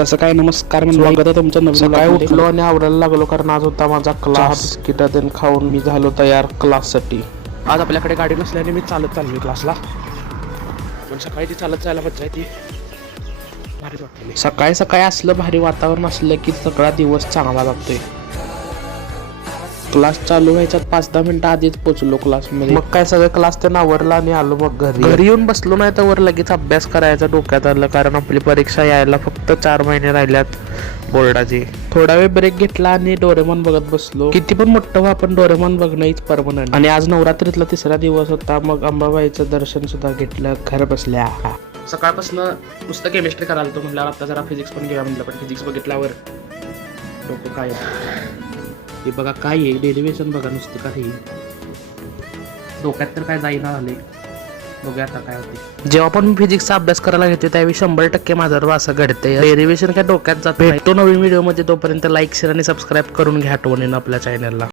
कसं काय नमस्कार स्वागत आहे तुमचं नवीन सकाळी vlog मध्ये. उठलो आणि आवरायला लागलो कारण आज होता माझा क्लास. बिस्किट देन खाऊन मी झालो तयार क्लाससाठी. आज आपल्याकडे गाडी नसल्याने मी चालत चाललोय क्लासला. पण सकाळी ती चालत जायला मजा येते, भारी वाटते. सकाळी सकाळी असलं भारी वातावरण असलं की सगळा दिवस चांगला जातोय. क्लास चालू व्हायच्यात 5-10 मिनिटं आधीच पोचलो क्लासमध्ये. मग काय सगळं क्लास ते आवरला आणि आलो मग घरी येऊन बसलो नाही तर वर लगेच अभ्यास करायचा डोक्यात आलं कारण आपली परीक्षा यायला फक्त 4 महिने राहिल्यात बोर्डाची. थोडा वेळ ब्रेक घेतला आणि डोरेमॉन बघत बसलो. किती पण मोठं व्हा पण डोरेमॉन बघणं हीच परमनंट. आणि आज नवरात्रीतला 3रा दिवस होता, मग अंबाबाईचं दर्शन सुद्धा घेतलं घर बसल्या. सकाळपासून नुसतं केमिस्ट्री करायला तो म्हटल्यावर आता जरा फिजिक्स पण घेऊया म्हटलं, पण फिजिक्स बघितल्यावर डोकं काय हे बघा काय आहे डेरिव्हेशन बघा नुसतं काही डोक्यात तर काय जाईना झाले. बघूया आता काय होते. जेव्हा पण मी फिजिक्सचा अभ्यास करायला घेते त्यावेळी 100% माझं असं घडते. डेरिव्हेशन काय डोक्यात जात. भेटतो नवीन व्हिडिओ मध्ये, तोपर्यंत लाईक शेअर आणि सबस्क्राईब करून घ्या आठवणीनं आपल्या चॅनलला.